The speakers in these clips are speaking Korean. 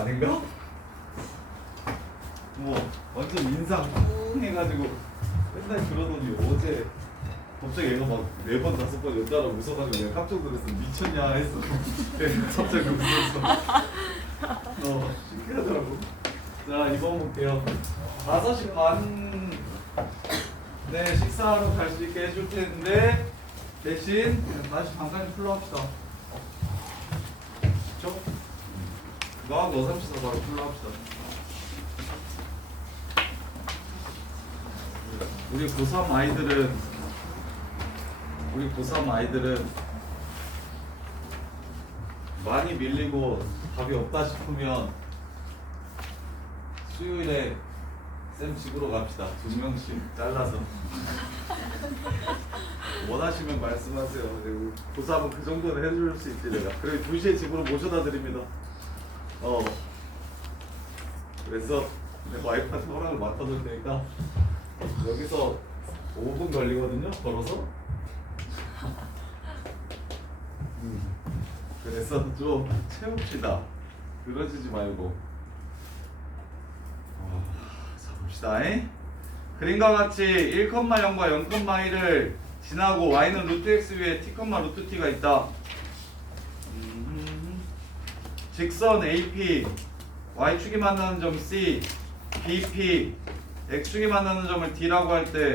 아닌가? 뭐 완전 인상 뿡 해가지고 맨날 그러더니 어제 갑자기 얘가 막 4번 5번 연달아 웃어가지고 내가 깜짝 놀랐어. 미쳤냐 했어. 갑자기 웃었어. 신기하더라고. 자, 이번 볼게요. 5시 반에 식사하러 갈 수 있게 해줄 텐데 대신 5시 반까지 풀로 합시다. 그쵸? 너하고 너 34 바로 풀로 합시다. 우리 고3 아이들은 많이 밀리고 답이 없다 싶으면 수요일에 쌤 집으로 갑시다. 2명씩 잘라서. 원하시면 말씀하세요. 고3은 그 정도는 해줄 수 있지 내가. 그리고 2시에 집으로 모셔다 드립니다. 그래서 내 와이프한테 허락을 맡아줄 테니까 여기서 5분 걸리거든요, 걸어서. 그래서 좀 채웁시다. 그러시지 말고. 자, 봅시다. 그림과 같이 1,0과 0,1을 지나고 y는 루트 x 위에 t, 루트 t가 있다. 직선 AP, y축이 만나는 점 C, BP, x축이 만나는 점을 D라고 할 때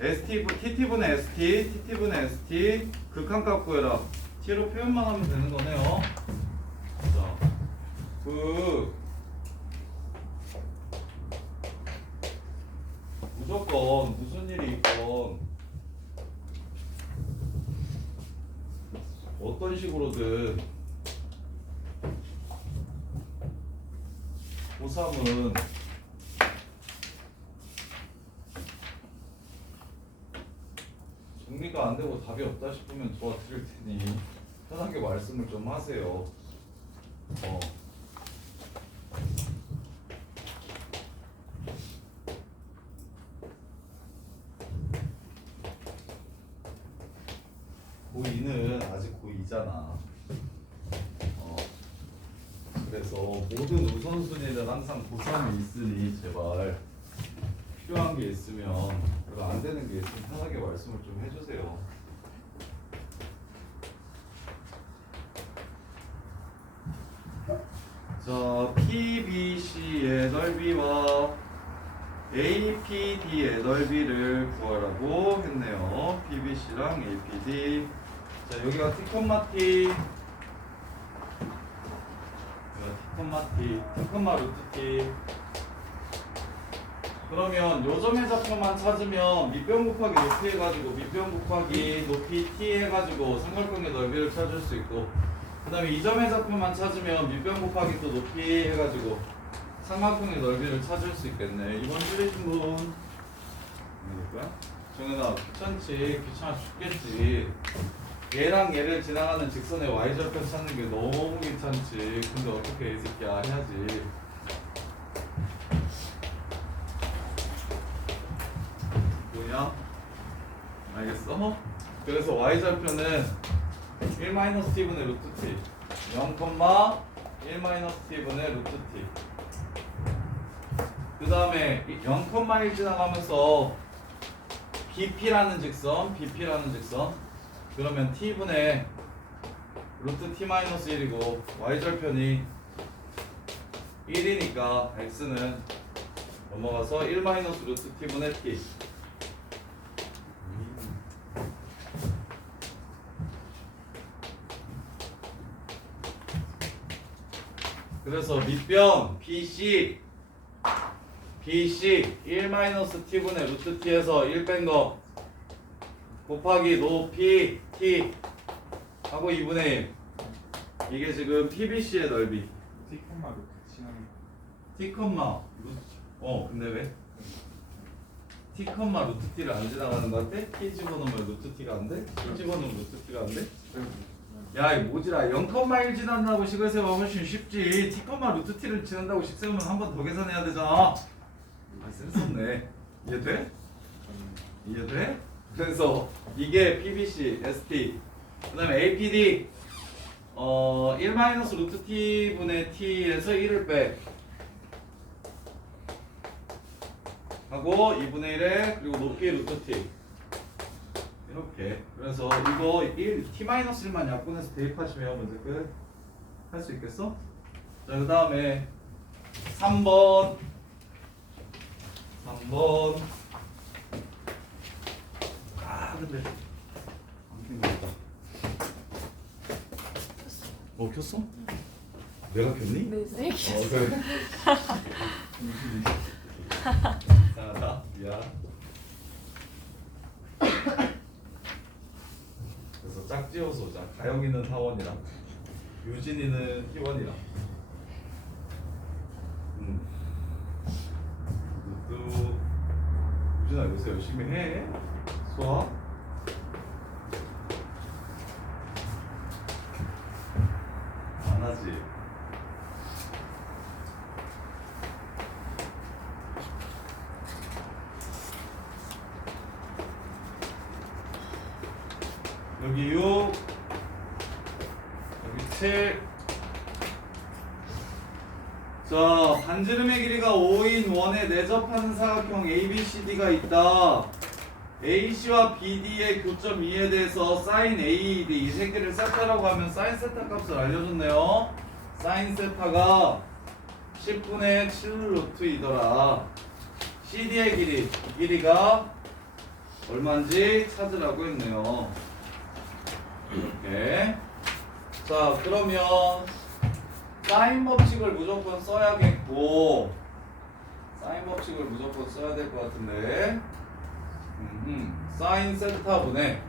TT분의 ST, TT분의 ST 극한값 구해라. T로 표현만 하면 되는 거네요. 자, 무조건 무슨 일이 있건 어떤 식으로든 고3은 정리가 안 되고 답이 없다 싶으면 도와드릴 테니 편하게 말씀을 좀 하세요. 고2는 아직 고2잖아. 그래서 모든 우선순위는 항상 고3이 있으니 제발 필요한 게 있으면 그리고 안 되는 게 있으면 편하게 말씀을 좀 해주세요. 자, PBC의 넓이와 APD의 넓이를 구하라고 했네요. PBC랑 APD. 자, 여기가 T, T, 루트 T. 그러면 요 점의 좌표만 찾으면 밑변 곱하기 높이 해가지고 밑변 곱하기 높이 T 해가지고 삼각형의 넓이를 찾을 수 있고, 그 다음에 이 점의 좌표만 찾으면 밑변 곱하기 또 높이 해가지고 삼각형의 넓이를 찾을 수 있겠네. 이번 줄이신 분 누구야? 정현아, 귀찮아 죽겠지. 얘랑 얘를 지나가는 직선의 y절편 찾는 게 너무 귀찮지. 근데 어떻게 이 새끼야 해야지. 뭐냐? 알겠어? 그래서 y절편은 1-t분의 루트 t 0,1-t분의 루트 t. 그 다음에 0,1 지나가면서 BP라는 직선 그러면 t분의 루트 t-1이고 y절편이 1이니까 x는 넘어가서 1-루트 t분의 t. 그래서 밑변 BC 1-t분의 루트 t에서 1 뺀 거 곱하기 높이 t 하고 2분의 1. 이게 지금 PBC의 넓이. T, 루트 T, 근데 왜? T, 루트 t를 안 지나가는 것 같아? T 집어넣으면 루트 t가 안 돼? T 집어넣으면 루트 t가 안 돼? 야, 이 모지라 0,1 지난다고 식을 세우면 훨씬 쉽지. T, 루트 t를 지난다고 식 세우면 한 번 더 계산해야 되잖아. 센스 없네. 이해돼? 이해돼? 그래서 이게 PBC, ST, 그 다음에 APD, 1 마이너스 루트 t 분의 t에서 1을 빼 하고 2분의 1에 그리고 높이 루트 t 이렇게. 그래서 이거 1t-1만 약분해서 대입하시면 문제 끝. 할 수 있겠어? 자, 그 다음에 3번 근데 안 켜졌다. 켰어? 내가 켰니? 네, 선생님. 그래. 자, 미안. 그래서 짝지어서 오자. 가영이는 사원이랑 유진이는 희원이랑. 또 유진아 요새 열심히 해. 수학. 안 하지. 여기 6, 여기 7. 자, 반지름의 길이가 5인 원에 내접하는 사각형 ABCD가 있다. AC와 BD의 교점 2에 대해서 sin AD 이 세 개를 세타라고 하면 sin 세타 값을 알려줬네요. sin 세타가 10분의 7 루트이더라. CD의 길이, 이 길이가 얼마인지 찾으라고 했네요. 이렇게. 자, 그러면 사인 법칙을 무조건 써야겠고, 사인 법칙을 무조건 써야 될 것 같은데, 사인 세타분의,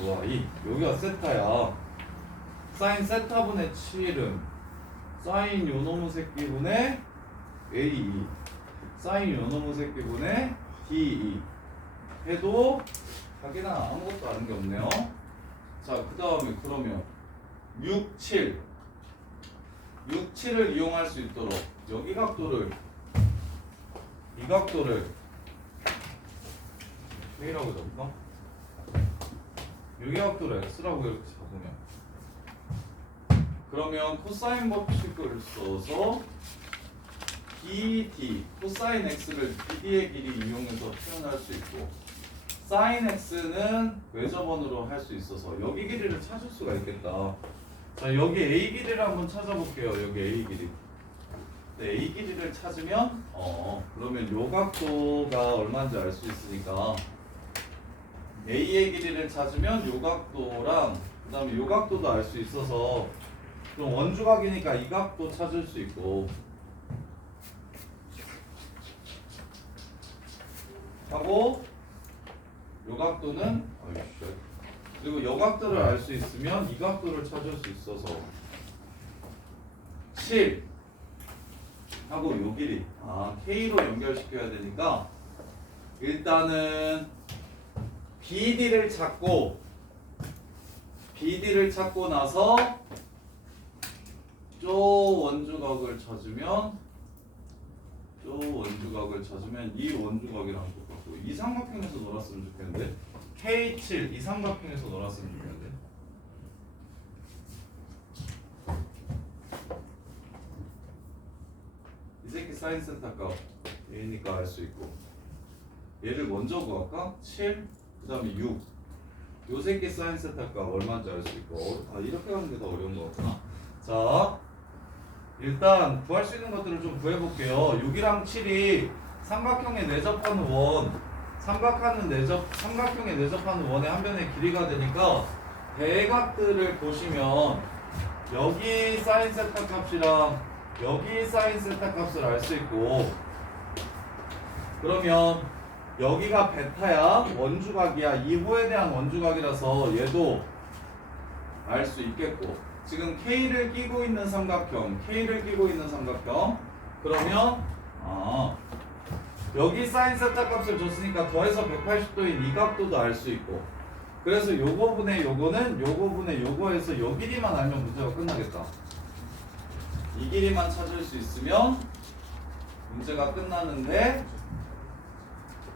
우와, 여기가 세타야. 사인 세타분의 7은 사인 요놈의 새끼분의 A2, 사인 요놈의 새끼분의 D2 해도 자기는 아무것도 아는 게 없네요. 자, 그 다음에 그러면 6, 7 7을 이용할 수 있도록 여기 각도를, 이 각도를 K라고 잡을까? 여기 각도를 X라고 이렇게 잡으면, 그러면 코사인 법칙을 써서 BD, 코사인 X를 BD의 길이 이용해서 표현할 수 있고, 사인 X는 외접원으로 할 수 있어서 여기 길이를 찾을 수가 있겠다. 자, 여기 A 길이를 한번 찾아볼게요. 여기 A 길이. 네, A 길이를 찾으면 그러면 요 각도가 얼마인지 알 수 있으니까 A의 길이를 찾으면 요 각도랑 그 다음에 요 각도도 알 수 있어서 그럼 원주각이니까 이 각도 찾을 수 있고 하고 요 각도는 그리고 요 각도를 알 수 있으면 이 각도를 찾을 수 있어서 7 하고 요 길이 K로 연결시켜야 되니까 일단은 BD를 찾고 나서 쪼 원주각을 찾으면 이 원주각이랑 똑같고 이 삼각형에서 놀았으면 좋겠는데 K7 이 삼각형에서 놀았으면 좋겠는데 이 새끼 사인 세타 값 A니까 알 수 있고 얘를 먼저 구할까? 7 그 다음에 6 요 새끼 사인 세타 값 얼마인지 알 수 있고 이렇게 하는 게 더 어려운 것 같구나. 자, 일단 구할 수 있는 것들을 좀 구해볼게요. 6이랑 7이 삼각형에 내접하는 원, 삼각형에 내접하는 원의 한 변의 길이가 되니까 대각들을 보시면 여기 사인 세타 값이랑 여기 사인 세타 값을 알 수 있고, 그러면 여기가 베타야, 원주각이야, 이호에 대한 원주각이라서 얘도 알 수 있겠고, 지금 K를 끼고 있는 삼각형, 그러면 여기 사인 세타 값을 줬으니까 더해서 180도인 이 각도도 알 수 있고, 그래서 요거 분의 요거는 요거 분의 요거에서 요 길이만 알면 문제가 끝나겠다. 이 길이만 찾을 수 있으면 문제가 끝나는데,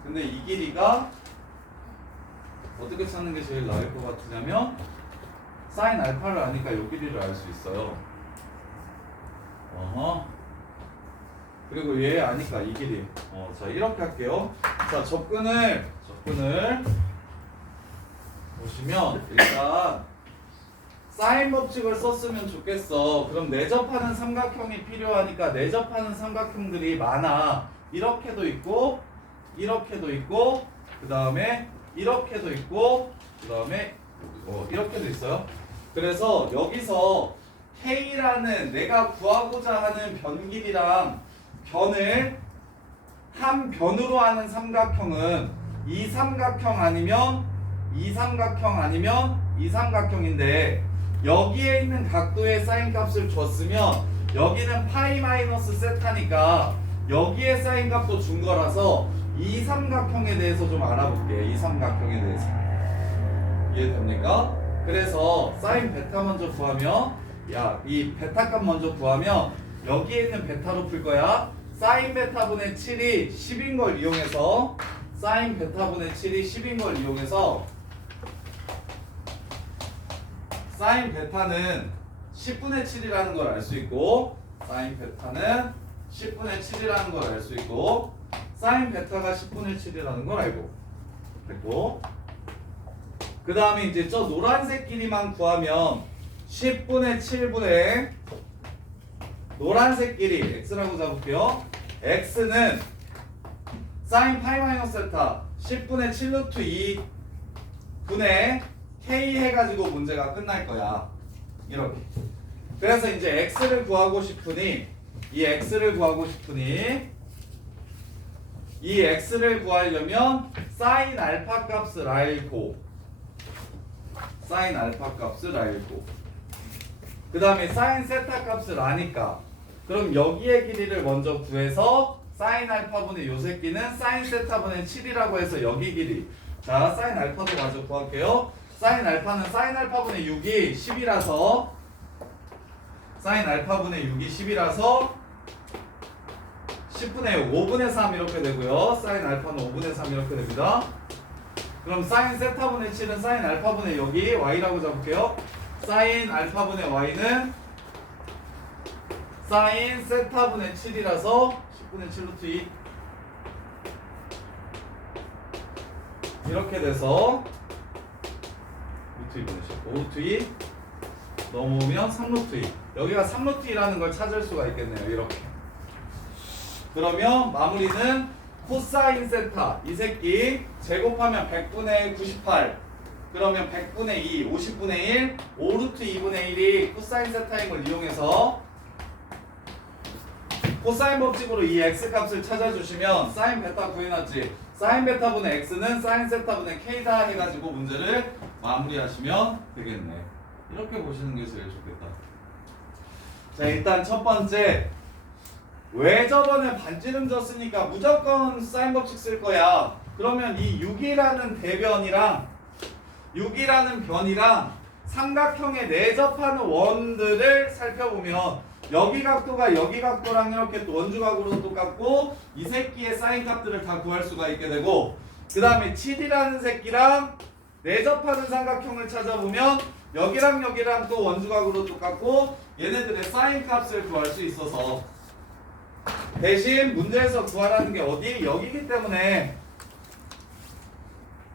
근데 이 길이가 어떻게 찾는 게 제일 나을 것 같으냐면 사인 알파를 아니까 요 길이를 알 수 있어요. 어허. 그리고 얘 아니까 이 길이. 자 이렇게 할게요. 자 접근을 보시면 일단 사인 법칙을 썼으면 좋겠어. 그럼 내접하는 삼각형이 필요하니까 내접하는 삼각형들이 많아. 이렇게도 있고 이렇게도 있고 그 다음에 이렇게도 있고 그 다음에 이렇게도 있어요. 그래서 여기서 K라는 내가 구하고자 하는 변길이랑 변을 한 변으로 하는 삼각형은 이 삼각형 아니면 이 삼각형 아니면 이 삼각형인데 여기에 있는 각도의 사인 값을 줬으면 여기는 파이 마이너스 세타니까 여기에 사인 값도 준 거라서 이 삼각형에 대해서 좀 알아볼게. 이 삼각형에 대해서 이해됩니까? 그래서 사인 베타 먼저 구하면 이 베타 값 먼저 구하면 여기에 있는 베타로 풀 거야. 사인 베타분의 7이 10인 걸 이용해서 사인 베타분의 7이 10인 걸 이용해서 사인 베타는 10분의 7이라는 걸 알 수 있고 사인 베타는 10분의 7이라는 걸 알 수 있고 사인 베타가 10분의 7이라는 걸 알고 됐고 그 다음에 이제 저 노란색 길이만 구하면 10분의 7분의 노란색 길이 x라고 잡을게요. x는 사인 파이 마이너스 세타 10분의 7 루트 2 분의 k 해가지고 문제가 끝날 거야. 이렇게. 그래서 이제 x를 구하고 싶으니 이 x를 구하려면 사인 알파 값을 알고 그 다음에 사인 세타 값을 아니까 그럼 여기의 길이를 먼저 구해서 사인 알파분의 요 새끼는 사인 세타분의 7이라고 해서 여기 길이 자 사인 알파도 먼저 구할게요. 사인 알파는 사인 알파분의 6이 10이라서 사인 알파분의 6이 10이라서 10분의 5분의 3 이렇게 되고요. 사인 알파는 5분의 3 이렇게 됩니다. 그럼 사인 세타분의 7은 사인 알파분의 여기 y라고 잡을게요. 사인 알파분의 y는 사인 세타분의 7이라서 10분의 7 루트 2 이렇게 돼서 루트 2분의 10 5 루트 2 넘어오면 3 루트 2 여기가 3 루트 2라는 걸 찾을 수가 있겠네요. 이렇게 그러면 마무리는 코사인 세타 이 새끼 제곱하면 100분의 98 그러면 100분의 2 50분의 1 5 루트 2분의 1이 코사인 세타인 걸 이용해서 코사인 법칙으로 이 x값을 찾아주시면 사인 베타 구해놨지. 사인 베타분의 x는 사인 세타분의 k다 해가지고 문제를 마무리하시면 되겠네. 이렇게 보시는 게 제일 좋겠다. 자 일단 첫 번째 왜 저번에 반지름 졌으니까 무조건 사인 법칙 쓸 거야. 그러면 이 6이라는 대변이랑 6이라는 변이랑 삼각형에 내접하는 원들을 살펴보면 여기 각도가 여기 각도랑 이렇게 또 원주각으로 똑같고 이 새끼의 사인 값들을 다 구할 수가 있게 되고 그 다음에 7이라는 새끼랑 내접하는 삼각형을 찾아보면 여기랑 여기랑 또 원주각으로 똑같고 얘네들의 사인 값을 구할 수 있어서 대신 문제에서 구하라는 게 어디? 여기기 때문에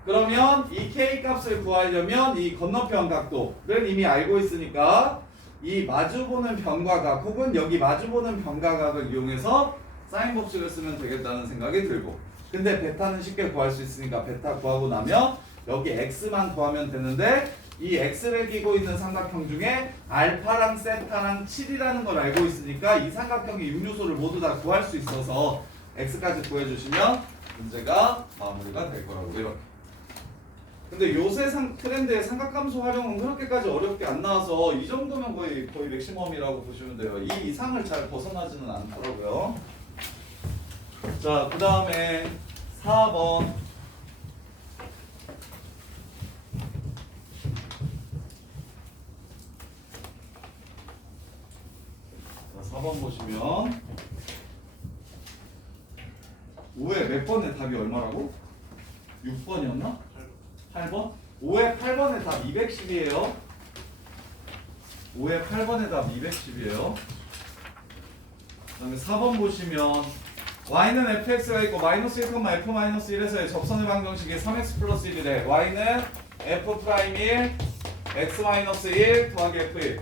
그러면 이 k 값을 구하려면 이 건너편 각도를 이미 알고 있으니까 이 마주보는 변과 각 혹은 여기 마주보는 변과 각을 이용해서 사인 법칙을 쓰면 되겠다는 생각이 들고 근데 베타는 쉽게 구할 수 있으니까 베타 구하고 나면 여기 x만 구하면 되는데 이 x를 기고 있는 삼각형 중에 알파랑 세타랑 7이라는 걸 알고 있으니까 이 삼각형의 육요소를 모두 다 구할 수 있어서 x까지 구해주시면 문제가 마무리가 될 거라고 이렇게. 근데 요새 트렌드의 삼각함수 활용은 그렇게까지 어렵게 안 나와서 이 정도면 거의 맥시멈이라고 보시면 돼요. 이 이상을 잘 벗어나지는 않더라고요. 자, 그 다음에 4번. 자, 4번 보시면 5의 몇 번의 답이 얼마라고? 6번이었나? 8번? 5의 8번의 답 210이에요. 5의 8번의 답 210이에요. 그 다음에 4번 보시면 y는 fx가 있고 마이너스 1, f-1에서의 접선의 방정식이 3x 플러스 1이래. y는 f 프라임 1, x 마이너스 1 더하기 f1.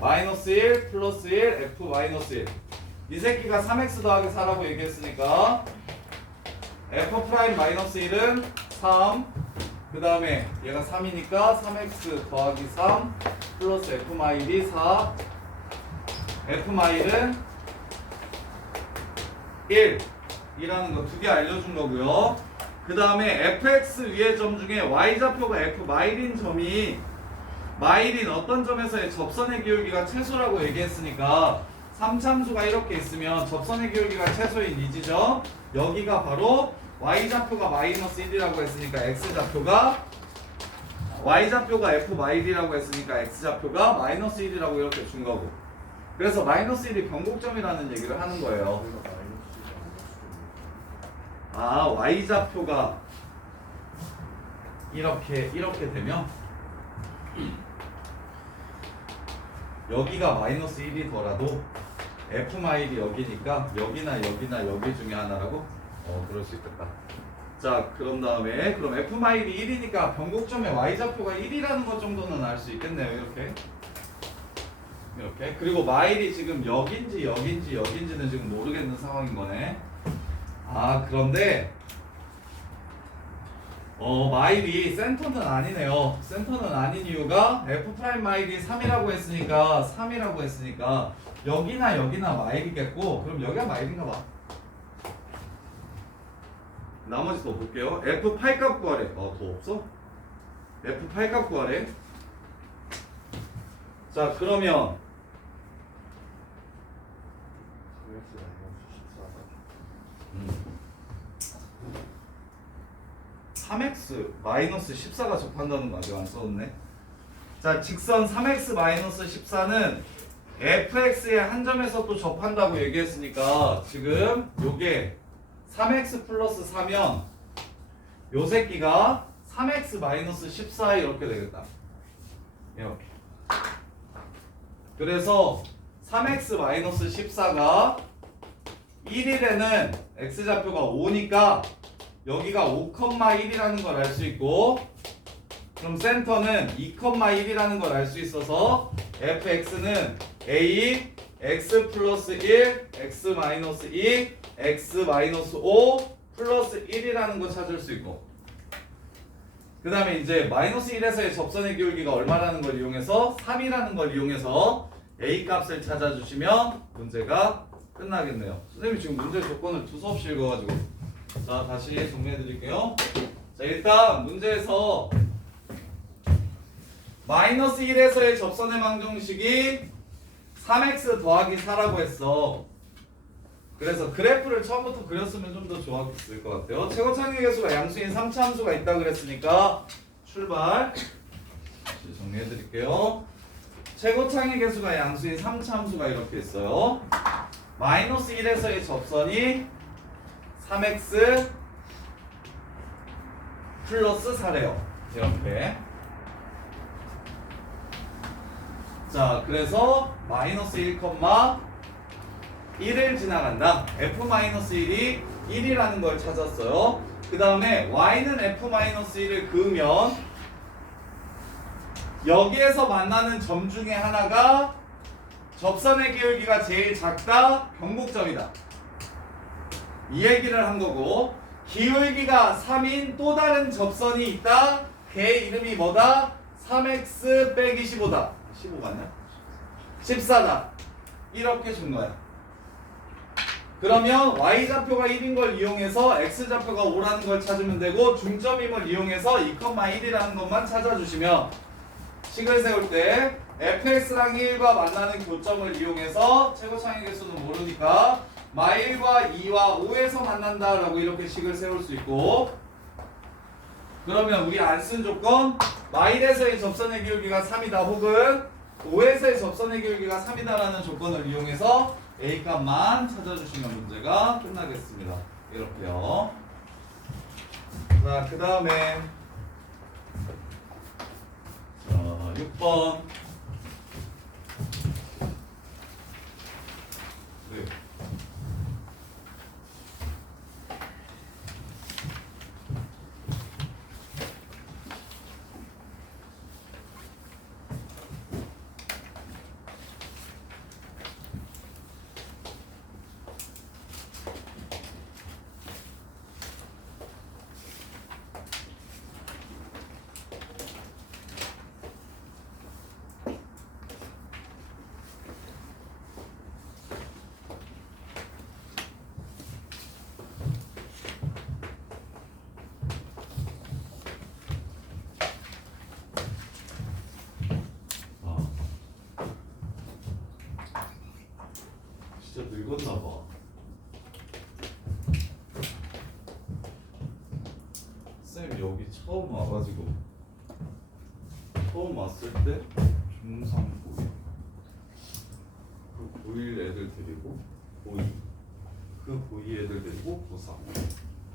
마이너스 1 플러스 1 f 마이너스 1. 이 새끼가 3x 더하기 4라고 얘기했으니까 f 프라임 마이너스 1은 3. 그 다음에 얘가 3이니까 3x 더하기 3 플러스 f 마일이 4. f 마일은 1 이라는 거 두 개 알려준 거고요. 그 다음에 fx 위의 점 중에 y좌표가 f 마일인 점이 마일인 어떤 점에서의 접선의 기울기가 최소라고 얘기했으니까 3참수가 이렇게 있으면 접선의 기울기가 최소인 이 지점, 여기가 바로 y좌표가 마이너스 1이라고 했으니까 x좌표가, y좌표가 f 마일이라고 했으니까 x좌표가 마이너스 1이라고 이렇게 준 거고, 그래서 마이너스 1이 변곡점이라는 얘기를 하는 거예요. 아, y좌표가 이렇게 되면 여기가 마이너스 1이더라도 f 마일이 여기니까 여기나 여기 중에 하나라고? 그럴 수 있겠다. 자, 그런 다음에 그럼 f 마일이 1이니까 변곡점의 y좌표가 1이라는 것 정도는 알 수 있겠네요. 이렇게. 그리고 마일이 지금 여긴지는 지금 모르겠는 상황인 거네. 아, 그런데 마일이 센터는 아니네요. 센터는 아닌 이유가 f 프라임 마일이 3이라고 했으니까 여기나 마일이겠고, 그럼 여기가 마일인가 봐. 나머지 더 볼게요. f8 값 구하래. 더 없어? f8 값 구하래. 자, 그러면 3x 마이너스 14가 접한다는 거 아직 안 써왔네. 자, 직선 3x 마이너스 14는 fx의 한 점에서 또 접한다고 얘기했으니까 지금 요게 3x 플러스 4면 요 새끼가 3x 마이너스 14 이렇게 되겠다. 이렇게. 그래서 3x 마이너스 14가 1일에는 x좌표가 5니까 여기가 5,1이라는 걸 알 수 있고, 그럼 센터는 2,1이라는 걸 알 수 있어서 fx는 a x 플러스 1 x 마이너스 2 x 마이너스 5 플러스 1이라는 거 찾을 수 있고, 그 다음에 이제 마이너스 1에서의 접선의 기울기가 얼마라는 걸 이용해서 3이라는 걸 이용해서 a 값을 찾아주시면 문제가 끝나겠네요. 선생님이 지금 문제 조건을 두서없이 읽어가지고. 자, 다시 정리해 드릴게요. 자, 일단 문제에서 마이너스 1에서의 접선의 방정식이 3x 더하기 4라고 했어. 그래서 그래프를 처음부터 그렸으면 좀 더 좋았을 것 같아요. 최고 창의 개수가 양수인 3차함수가 있다 그랬으니까 출발. 다시 정리해 드릴게요. 최고 창의 개수가 양수인 3차함수가 이렇게 있어요. 마이너스 1에서의 접선이 3x 플러스 4래요. 이렇게. 자, 그래서 마이너스 1,1을 지나간다. f-1이 1이라는 걸 찾았어요. 그 다음에 y는 f-1을 그으면 여기에서 만나는 점 중에 하나가 접선의 기울기가 제일 작다, 변곡점이다. 이 얘기를 한 거고, 기울기가 3인 또 다른 접선이 있다. 걔 이름이 뭐다? 3x 빼기 15다. 15 맞나? 14다. 이렇게 준 거야. 그러면 y좌표가 1인 걸 이용해서 x좌표가 5라는 걸 찾으면 되고, 중점임을 이용해서 2,1이라는 것만 찾아주시면 식을 세울 때 fx랑 1과 만나는 교점을 이용해서 최고창의 개수는 모르니까 마일과 2와 5에서 만난다라고 이렇게 식을 세울 수 있고, 그러면 우리 안 쓴 조건 마일에서의 접선의 기울기가 3이다 혹은 5에서의 접선의 기울기가 3이다라는 조건을 이용해서 A 값만 찾아주시면 문제가 끝나겠습니다. 이렇게요. 자, 그 다음에 6번 진짜 늙었나 봐. 쌤 여기 처음 와가지고 처음 왔을 때 중3 고1 그 고1 애들 데리고 고2 그 고2 애들 데리고 고3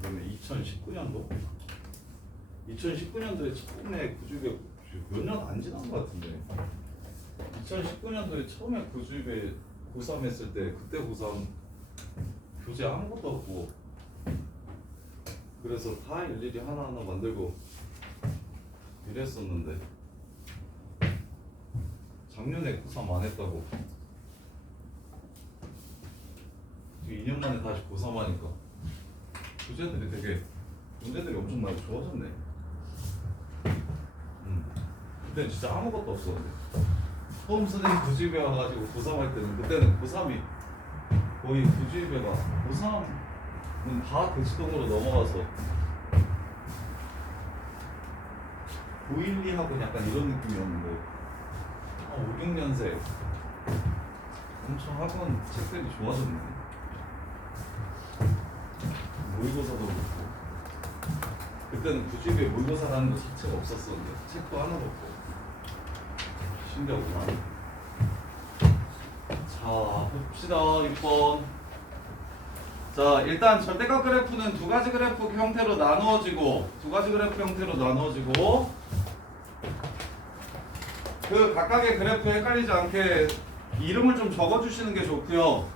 그러면 2019년도에 처음에 구주입에 몇 년 안 지난 것 같은데 2019년도에 처음에 구주입에 고3 했을 때 그때 고3 교재 아무것도 없고 그래서 다 일일이 하나하나 만들고 이랬었는데 작년에 고3 안 했다고 지금 2년 만에 다시 고3 하니까 교재들이 되게 문제들이 엄청 많이 좋아졌네. 그때 진짜 아무것도 없었는데 처음 선생님 구주입에 와가지고 고3 할 때는 그때는 고3이 거의 구주입에가 고3은 다 대치동으로 넘어가서 고1, 2하고 약간 이런 느낌이었는데 5, 6년생 엄청 학원 책들이 좋아졌네. 모의고사도 그렇고 그때는 구주입에 모의고사라는 거 자체가 없었었는데 책도 하나도 없고 신기하구나. 자 봅시다 6번. 자 일단 절대값 그래프는 두 가지 그래프 형태로 나누어지고 그 각각의 그래프 헷갈리지 않게 이름을 좀 적어주시는 게 좋고요.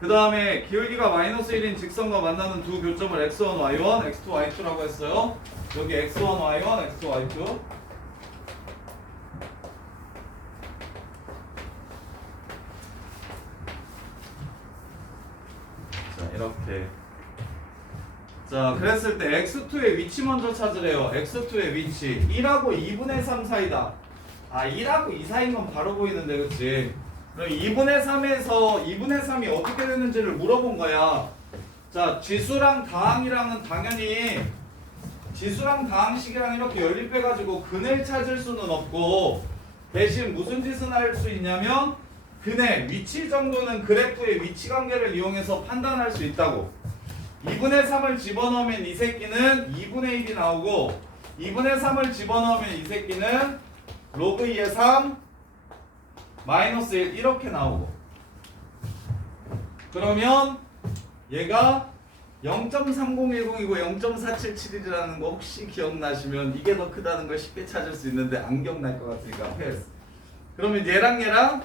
그 다음에 기울기가 마이너스 1인 직선과 만나는 두 교점을 x1, y1, x2, y2라고 했어요. 여기 x1, y1, x2, y2. 자 이렇게. 자 그랬을 때 x2의 위치 먼저 찾으래요. x2의 위치 1하고 2분의 3 사이다. 1하고 2 사이인 건 바로 보이는데 그치? 그럼 2분의 3에서 2분의 3이 어떻게 되는지를 물어본 거야. 자 지수랑 다항이랑은 당연히 지수랑 다항식이랑 이렇게 연립해가지고 근을 찾을 수는 없고 대신 무슨 짓을 할 수 있냐면 근의 위치 정도는 그래프의 위치 관계를 이용해서 판단할 수 있다고. 2분의 3을 집어넣으면 이 새끼는 2분의 1이 나오고 2분의 3을 집어넣으면 이 새끼는 로그 2의 3 마이너스 1 이렇게 나오고 그러면 얘가 0.3010이고 0.477이라는 거 혹시 기억나시면 이게 더 크다는 걸 쉽게 찾을 수 있는데 안 기억날 것 같으니까 패스. 그러면 얘랑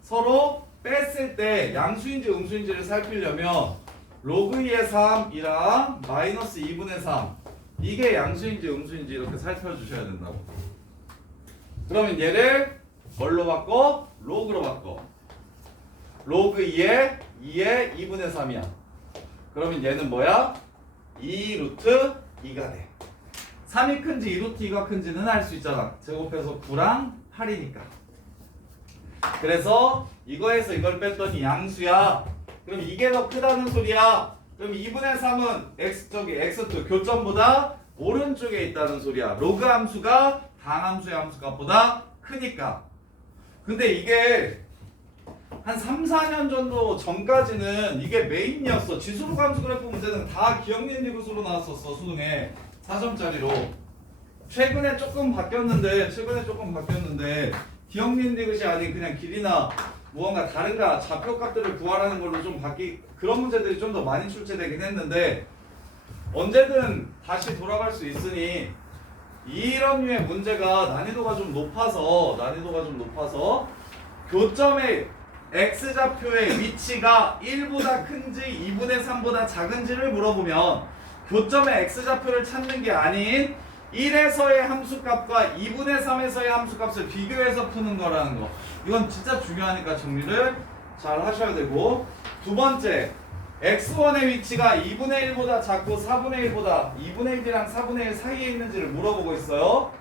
서로 뺐을 때 양수인지 음수인지를 살피려면 로그 2의 3이랑 마이너스 2분의 3 이게 양수인지 음수인지 이렇게 살펴주셔야 된다고. 그러면 얘를 뭘로 바꿔? 로그로 바꿔. 로그 2에 2분의 3이야. 그러면 얘는 뭐야? 2 루트 2가 돼. 3이 큰지 2 루트 2가 큰지는 알 수 있잖아. 제곱해서 9랑 8이니까. 그래서 이거에서 이걸 뺐더니 양수야. 그럼 이게 더 크다는 소리야. 그럼 2분의 3은 x2 교점보다 오른쪽에 있다는 소리야. 로그 함수가 당함수의 함수값보다 크니까. 근데 이게 한 3, 4년 정도 전까지는 이게 메인이었어. 지수로 함수 그래프 문제는 다 기억린디귿으로 나왔었어. 수능에 4점짜리로. 최근에 조금 바뀌었는데 기억린디귿이 아닌 그냥 길이나 무언가 다른가 좌표값들을 구하라는 걸로 좀 그런 문제들이 좀 더 많이 출제되긴 했는데 언제든 다시 돌아갈 수 있으니 이런 류의 문제가 난이도가 좀 높아서 교점의 x좌표의 위치가 1보다 큰지 2분의 3보다 작은지를 물어보면 교점의 x좌표를 찾는 게 아닌 1에서의 함수값과 2분의 3에서의 함수값을 비교해서 푸는 거라는 거. 이건 진짜 중요하니까 정리를 잘 하셔야 되고, 두 번째 x1의 위치가 2분의 1보다 작고 4분의 1보다 2분의 1이랑 4분의 1 사이에 있는지를 물어보고 있어요.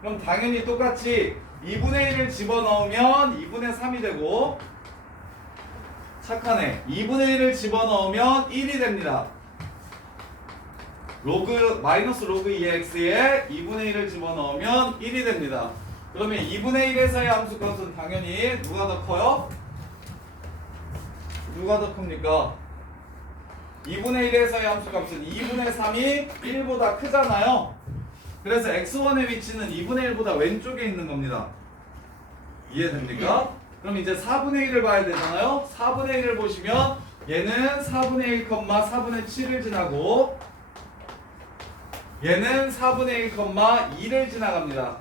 그럼 당연히 똑같이 2분의 1을 집어넣으면 2분의 3이 되고, 착하네, 2분의 1을 집어넣으면 1이 됩니다. 마이너스 로그 2x에 2분의 1을 집어넣으면 1이 됩니다. 그러면 2분의 1에서의 함수값은 당연히 누가 더 커요? 누가 더 큽니까? 2분의 1에서의 함수값은 2분의 3이 1보다 크잖아요. 그래서 x1의 위치는 2분의 1보다 왼쪽에 있는 겁니다. 이해됩니까? 그럼 이제 4분의 1을 봐야 되잖아요. 4분의 1을 보시면 얘는 4분의 1, 4분의 7을 지나고 얘는 4분의 1, 2를 지나갑니다.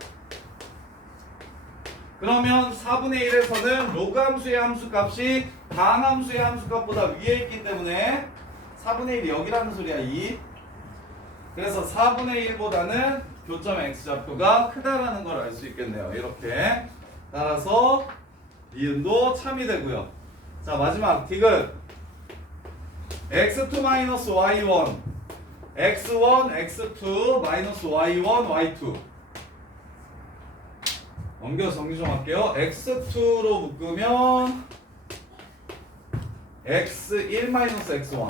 그러면 4분의 1에서는 로그 함수의 함수값이 당 함수의 함수값보다 위에 있기 때문에 4분의 1이 여기라는 소리야. 2. 그래서 4분의 1보다는 교점 x좌표가 크다라는 걸 알 수 있겠네요. 이렇게. 따라서 니은도 참이 되고요. 자, 마지막 디귿. x2-y1 x1, x2, y1, y2 넘겨서 정리 좀 할게요. x2로 묶으면 x1 x1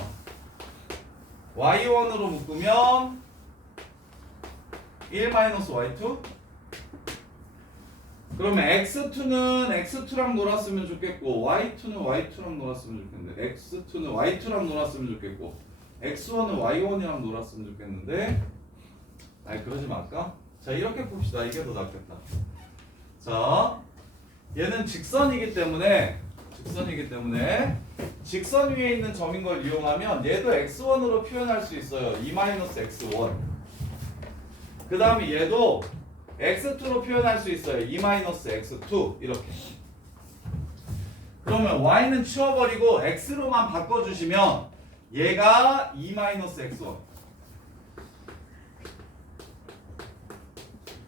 y1으로 묶으면 1 y2 그러면 x2는 x2랑 놀았으면 좋겠고 y2는 y2랑 놀았으면 좋겠는데 x2는 y2랑 놀았으면 좋겠고 x1은 y1이랑 놀았으면 좋겠는데 아니 그러지 말까? 자 이렇게 봅시다. 이게 더 낫겠다. 자 얘는 직선이기 때문에 직선 위에 있는 점인 걸 이용하면 얘도 x1으로 표현할 수 있어요. 2-x1 그 다음에 얘도 x2로 표현할 수 있어요. 2-x2 이렇게. 그러면 y는 치워버리고 x로만 바꿔주시면 얘가 2-x1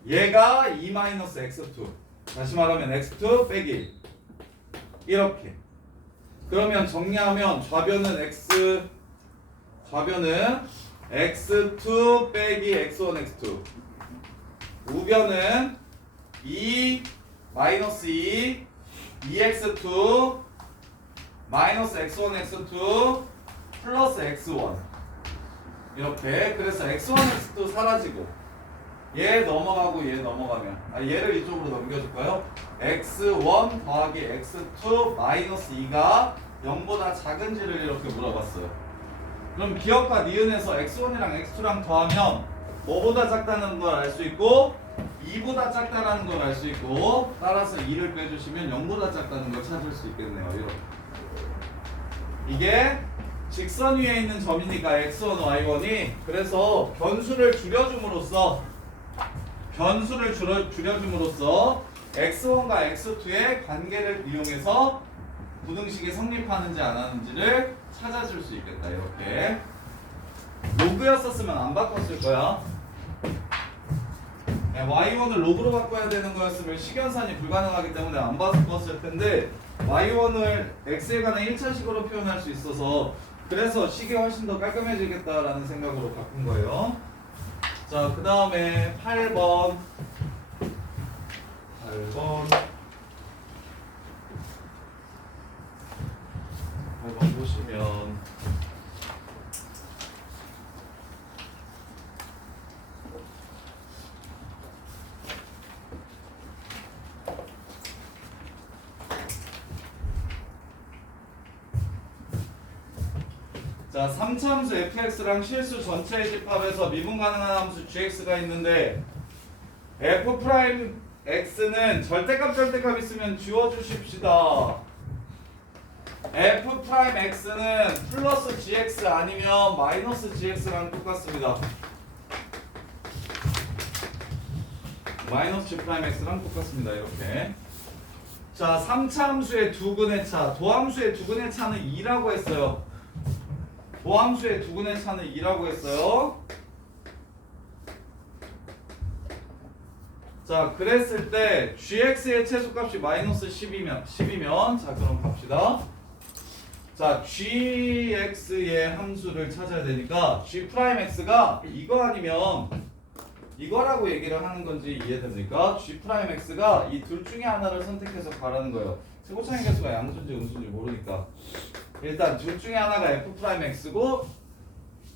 얘가 2-x2 다시 말하면 x2 빼기 이렇게. 그러면 정리하면 좌변은 x2 빼기 x1 x2 우변은 2 2x2 x1 x2 플러스 x1 이렇게. 그래서 x1 x2 사라지고 얘 넘어가고 얘 넘어가면 얘를 이쪽으로 넘겨줄까요? x1 더하기 x2 마이너스 2가 0보다 작은지를 이렇게 물어봤어요. 그럼 기억과 니은에서 x1이랑 x2랑 더하면 뭐보다 작다는 걸 알 수 있고 2보다 작다는 걸 알 수 있고 따라서 2를 빼주시면 0보다 작다는 걸 찾을 수 있겠네요. 이렇게. 이게 직선 위에 있는 점이니까 x1, y1이 그래서 변수를 줄여줌으로써 x1과 x2의 관계를 이용해서 부등식이 성립하는지 안 하는지를 찾아줄 수 있겠다. 이렇게. 로그였었으면 안 바꿨을 거야. y1을 로그로 바꿔야 되는 거였으면 식연산이 불가능하기 때문에 안 바꿨을 텐데 y1을 x에 관한 1차식으로 표현할 수 있어서 그래서 식이 훨씬 더 깔끔해지겠다라는 생각으로 바꾼 거예요. 자, 그 다음에 8번 보시면 자, 3차함수 fx랑 실수 전체의 집합에서 미분 가능한 함수 gx가 있는데 f'x는 절대값 있으면 지워주십시다. f'x는 플러스 gx 아니면 마이너스 gx랑 똑같습니다. 마이너스 g'x랑 똑같습니다. 이렇게. 자, 3차 함수의 두근의 차, 도함수의 두근의 차는 2라고 했어요. 도함수의 두근의 차는 2라고 했어요. 자, 그랬을 때 gx의 최소값이 마이너스 10이면 자, 그럼 갑시다. 자, gx의 함수를 찾아야 되니까 g'x가 이거 아니면 이거라고 얘기를 하는 건지 이해됩니까? g'x가 이 둘 중에 하나를 선택해서 가라는 거예요. 최고차의 개수가 양수인지 음수인지 모르니까 일단 둘 중에 하나가 f'x고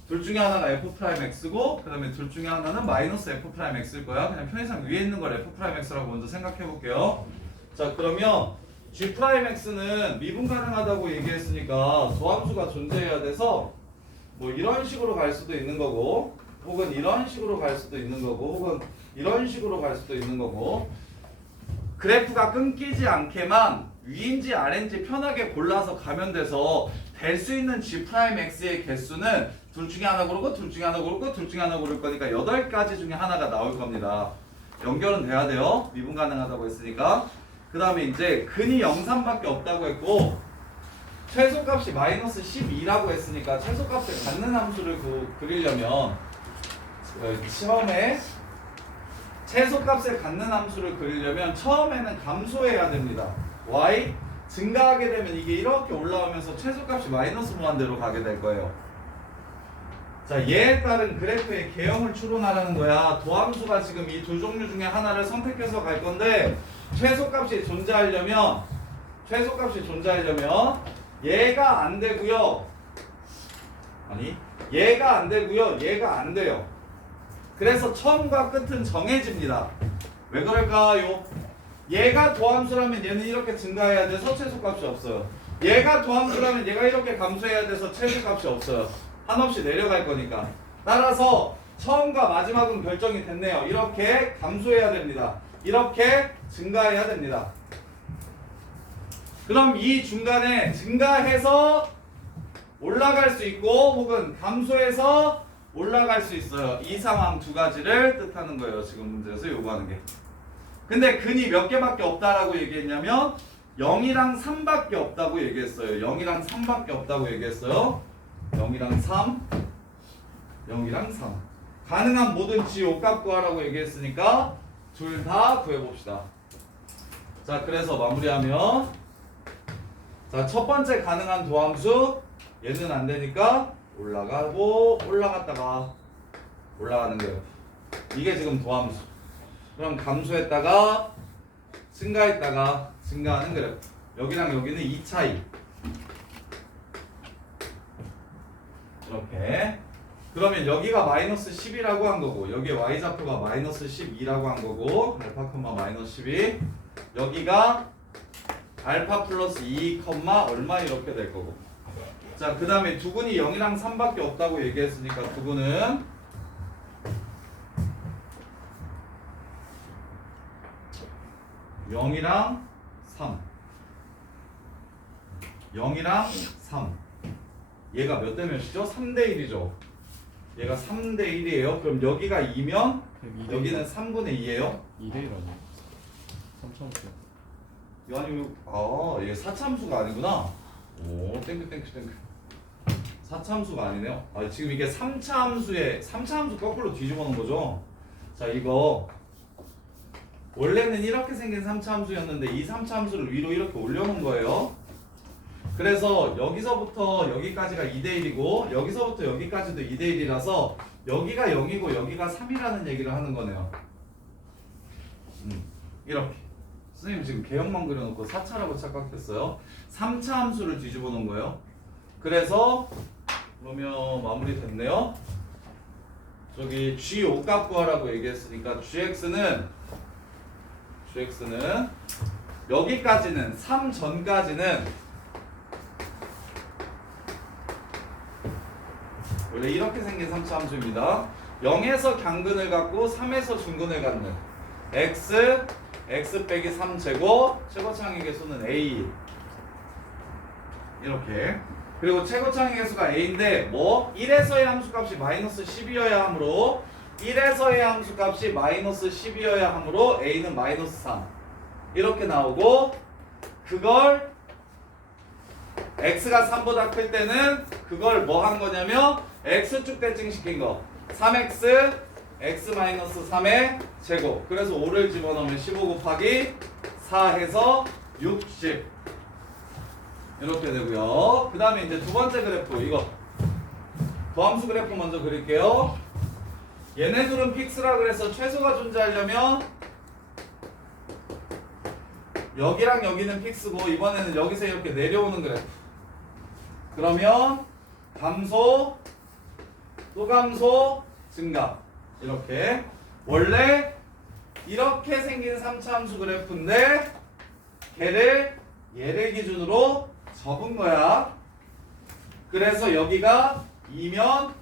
둘 중에 하나가 f'x고 그 다음에 둘 중에 하나는 마이너스 f'x일 거야. 그냥 편의상 위에 있는 걸 f'x라고 먼저 생각해 볼게요. 자, 그러면 G'X는 미분 가능하다고 얘기했으니까 도함수가 존재해야 돼서 뭐 이런 식으로 갈 수도 있는 거고 혹은 이런 식으로 갈 수도 있는 거고 혹은 이런 식으로 갈 수도 있는 거고 그래프가 끊기지 않게만 위인지 아래인지 편하게 골라서 가면 돼서 될 수 있는 G'X의 개수는 둘 중에 하나 고르고 둘 중에 하나 고르고 둘 중에 하나 고를 거니까 8가지 중에 하나가 나올 겁니다. 연결은 돼야 돼요. 미분 가능하다고 했으니까. 그 다음에 이제 근이 0,3밖에 없다고 했고 최소값이 마이너스 12라고 했으니까 최소값을 갖는 함수를 그리려면 처음에 최소값을 갖는 함수를 그리려면 처음에는 감소해야 됩니다. y 증가하게 되면 이게 이렇게 올라오면서 최소값이 마이너스 무한대로 가게 될 거예요. 자, 얘에 따른 그래프의 개형을 추론하라는 거야. 도함수가 지금 이 두 종류 중에 하나를 선택해서 갈 건데 최소값이 존재하려면 얘가 안 되고요. 아니, 얘가 안 되고요. 얘가 안 돼요. 그래서 처음과 끝은 정해집니다. 왜 그럴까요? 얘가 도함수라면 얘는 이렇게 증가해야 돼서 최소값이 없어요. 얘가 도함수라면 얘가 이렇게 감소해야 돼서 최소값이 없어요. 한없이 내려갈 거니까. 따라서 처음과 마지막은 결정이 됐네요. 이렇게 감소해야 됩니다. 이렇게 증가해야 됩니다. 그럼 이 중간에 증가해서 올라갈 수 있고 혹은 감소해서 올라갈 수 있어요. 이 상황 두 가지를 뜻하는 거예요. 지금 문제에서 요구하는 게. 근데 근이 몇 개밖에 없다라고 얘기했냐면 0이랑 3밖에 없다고 얘기했어요. 0이랑 3밖에 없다고 얘기했어요. 0이랑 3 0이랑 3 가능한 모든 G값 구하라고 얘기했으니까 둘 다 구해봅시다. 자, 그래서 마무리하면 자, 첫 번째 가능한 도함수 얘는 안 되니까 올라가고 올라갔다가 올라가는 거예요. 이게 지금 도함수. 그럼 감소했다가 증가했다가 증가하는 그래프. 여기랑 여기는 이 차이. 이렇게. 그러면 여기가 마이너스 10이라고 한 거고 여기에 y좌표가 마이너스 12라고 한 거고 알파 콤마 마이너스 12 여기가 알파 플러스 2 콤마 얼마 이렇게 될 거고. 자, 그 다음에 두근이 0이랑 3밖에 없다고 얘기했으니까 두근은 0이랑 3 0이랑 3 얘가 몇 대 몇이죠? 3대 1이죠. 얘가 3대 1이에요. 그럼 여기가 2면 여기는 3분의 2예요. 2대 1 아니야? 3차원수. 아니, 얘 사참수가 아니구나. 오, 땡큐. 사참수가 아니네요. 아, 지금 이게 3차 함수 거꾸로 뒤집어 놓은 거죠. 자, 이거 원래는 이렇게 생긴 3차 함수였는데 이 3차 함수를 위로 이렇게 올려놓은 거예요. 그래서 여기서부터 여기까지가 2대 1이고 여기서부터 여기까지도 2대 1이라서 여기가 0이고 여기가 3이라는 얘기를 하는 거네요. 이렇게. 선생님 지금 개형만 그려놓고 4차라고 착각했어요. 3차 함수를 뒤집어 놓은 거예요. 그래서 그러면 마무리 됐네요. 저기 G5값 구하라고 얘기했으니까 Gx는 여기까지는 3 전까지는 원래 이렇게 생긴 3차 함수입니다. 0에서 강근을 갖고 3에서 중근을 갖는 x 빼기 3 제곱 최고창의 개수는 a 이렇게. 그리고 최고창의 개수가 a인데 뭐 1에서의 함수값이 마이너스 10이어야 하므로 1에서의 함수값이 마이너스 10이어야 하므로 a는 마이너스 3 이렇게 나오고 그걸 x가 3보다 클 때는 그걸 뭐 한 거냐면 x축 대칭시킨 거 3x x-3의 제곱. 그래서 5를 집어넣으면 15 곱하기 4 해서 60 이렇게 되고요. 그 다음에 이제 두 번째 그래프 이거 도함수 그래프 먼저 그릴게요. 얘네들은 픽스라 그래서 최소가 존재하려면 여기랑 여기는 픽스고 이번에는 여기서 이렇게 내려오는 그래프. 그러면 감소 또 감소 증가 이렇게. 원래 이렇게 생긴 3차 함수 그래프인데 걔를 얘를 기준으로 접은 거야. 그래서 여기가 2면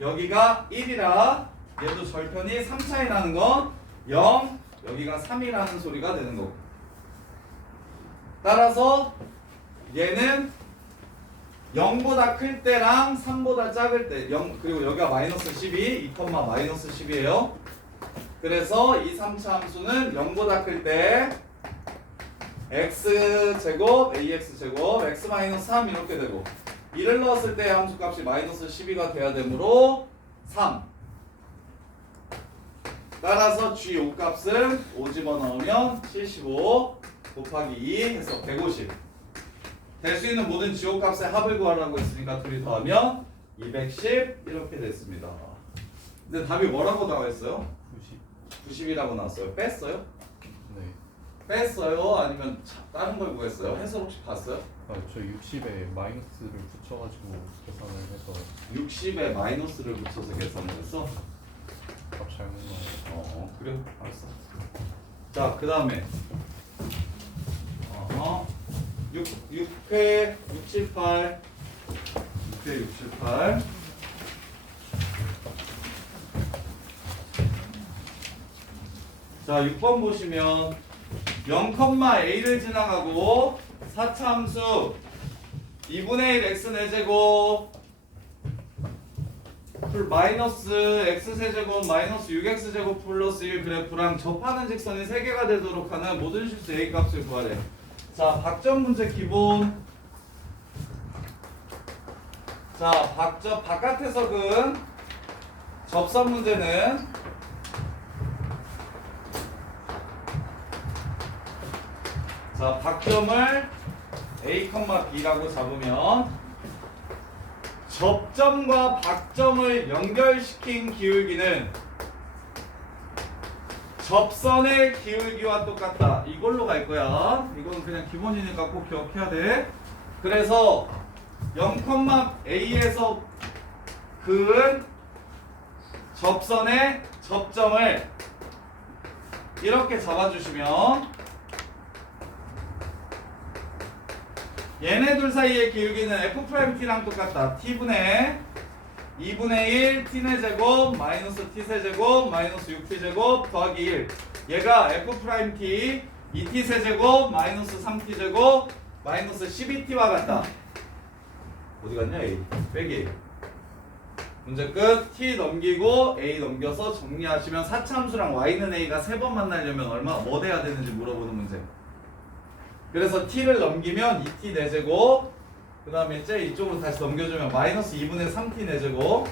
여기가 1이라 얘도 절편이 3 차이 나는 건 0, 여기가 3이라는 소리가 되는 거고. 따라서 얘는 0보다 클 때랑 3보다 작을 때 0, 그리고 여기가 마이너스 12, 2, 마이너스 10이에요. 그래서 이 3차 함수는 0보다 클 때 x제곱, ax제곱, x-3 이렇게 되고 1을 넣었을 때 함수값이 마이너스 12가 돼야 되므로 3. 따라서 G5 값은 5 집어넣으면 75 곱하기 2 해서 150. 될 수 있는 모든 G5 값의 합을 구하라고 했으니까 둘이 더하면 210 이렇게 됐습니다. 근데 답이 뭐라고 나와 있어요? 90. 90이라고 나왔어요. 뺐어요? 네. 뺐어요? 아니면 다른 걸 구했어요? 해설 혹시 봤어요? 아, 저 60에 마이너스를 붙여가지고 계산을 해서 60에 마이너스를 붙여서 계산을 했어? 값 잘못 나와요. 그래? 알았어. 자, 그 다음에 6회 678 6회 678 자, 6번 보시면 0,a를 지나가고 4차 함수 2분의 1 x 4제곱 마이너스 x세제곱 마이너스 6x제곱 플러스 1 그래프랑 접하는 직선이 3개가 되도록 하는 모든 실수 a 값을 구하래. 자, 박점 문제 기본. 자, 바깥 해석은 접선 문제는 자, 박점을 a, b라고 잡으면 접점과 박점을 연결시킨 기울기는 접선의 기울기와 똑같다. 이걸로 갈 거야. 이건 그냥 기본이니까 꼭 기억해야 돼. 그래서 0,a에서 그은 접선의 접점을 이렇게 잡아주시면 얘네 둘 사이의 기울기는 f't랑 똑같다. t분의 2분의 1 t네 제곱 마이너스 t세 제곱 마이너스 6t제곱 더하기 1. 얘가 f't 2t 세제곱 마이너스 3t 제곱 마이너스 12t와 같다. 어디 갔냐 a? 빼기 a. 문제 끝. t 넘기고 a 넘겨서 정리하시면 4차 함수랑 y는 a가 3번 만나려면 뭐 돼야 되는지 물어보는 문제. 그래서 t를 넘기면 2t 4제곱 그 다음에 이쪽으로 다시 넘겨주면 마이너스 2분의 3t 4제곱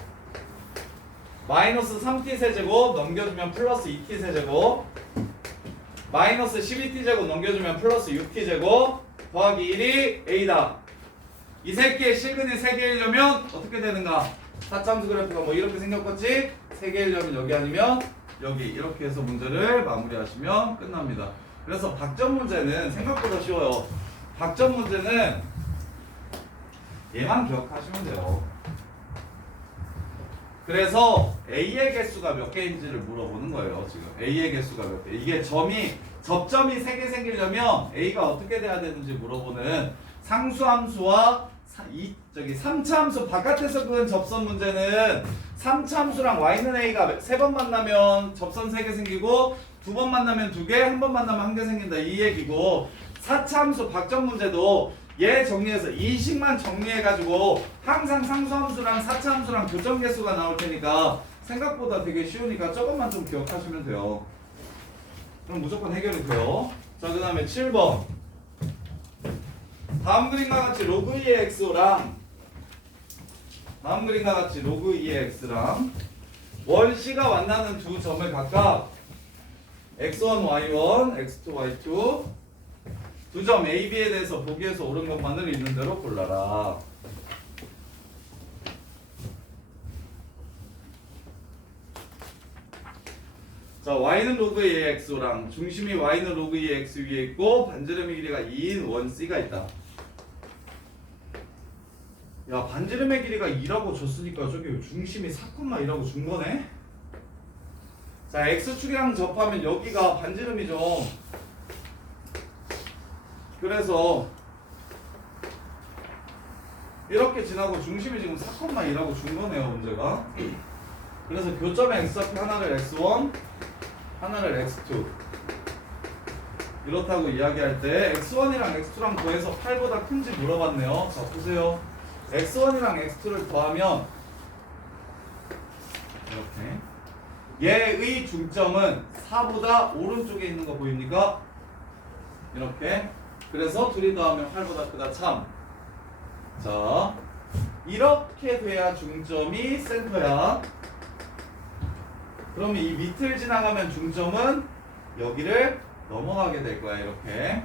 마이너스 3t 세제곱 넘겨주면 플러스 2t 세제곱 마이너스 12t 제곱 넘겨주면 플러스 6t 제곱 더하기 1이 a다. 이 새끼의 실근이 3개이려면 어떻게 되는가? 4참수 그래프가 뭐 이렇게 생겼겠지? 3개이려면 여기 아니면 여기 이렇게 해서 문제를 마무리하시면 끝납니다. 그래서 박점 문제는 생각보다 쉬워요. 박점 문제는 얘만 기억하시면 돼요. 그래서 A의 개수가 몇 개인지를 물어보는 거예요. 지금 A의 개수가 몇 개. 이게 접점이 3개 생기려면 A가 어떻게 돼야 되는지 물어보는 상수함수와 3차 함수 바깥에서 그은 접선 문제는 3차 함수랑 y는 a가 3번 만나면 접선 3개 생기고 2번 만나면 2개, 1번 만나면 1개 생긴다 이 얘기고 4차 함수 박점 문제도 얘 정리해서 이 식만 정리해가지고 항상 상수함수랑 4차 함수랑 교점 개수가 나올 테니까 생각보다 되게 쉬우니까 조금만 좀 기억하시면 돼요. 그럼 무조건 해결이 돼요. 자, 그 다음에 7번 다음 그림과 같이 로그 2의 x랑 원C가 만나는 두 점을 각각 x1, y1, x2, y2 두 점 A, B에 대해서 보기에서 옳은 것만을 있는 대로 골라라. 자, y는 로그 2의 x랑 중심이 y는 로그 2의 x 위에 있고 반지름의 길이가 2인 원 C가 있다. 야, 반지름의 길이가 2라고 줬으니까 저기 중심이 4,2라고 준 거네? 자, x축이랑 접하면 여기가 반지름이죠. 그래서 이렇게 지나고 중심이 지금 4,2라고 준 거네요, 문제가. 그래서 교점의 x좌표 하나를 x1, 하나를 x2. 이렇다고 이야기할 때 x1이랑 x2랑 더해서 8보다 큰지 물어봤네요. 자, 보세요. x1이랑 x2를 더하면 이렇게 얘의 중점은 4보다 오른쪽에 있는 거 보입니까? 이렇게. 그래서 둘이 더하면 8보다 크다 참. 자, 이렇게 돼야 중점이 센터야. 그러면 이 밑을 지나가면 중점은 여기를 넘어가게 될 거야, 이렇게.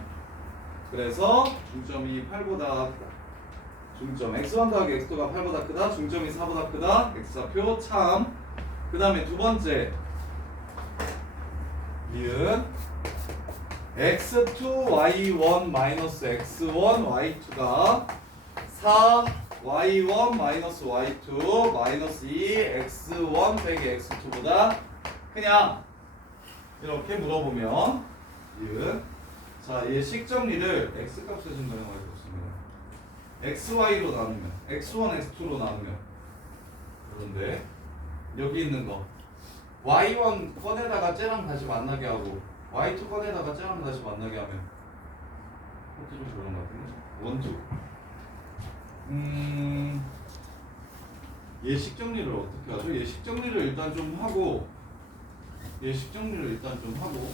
그래서 중점이 8보다 크다. 중점 x1 더하기 x2가 8보다 크다. 중점이 4보다 크다. x좌표 참. 그 다음에 두 번째 이은 x2 y1 마이너스 x1 y2가 4 y1 마이너스 y2 마이너스 2 x1 빼기 x2보다 크냐? 이렇게 물어보면 이은 자, 얘 식정리를 x값을 좀 사용하겠습니다. xy로 나누면 x1 x2로 나누면 그런데 여기 있는 거 y1 꺼내다가 쟤랑 다시 만나게 하고 y2 꺼내다가 쟤랑 다시 만나게 하면 그것도 좀 그런 것 같은데 원투 예식 정리를 어떻게 하죠? 예식 정리를 일단 좀 하고 예식 정리를 일단 좀 하고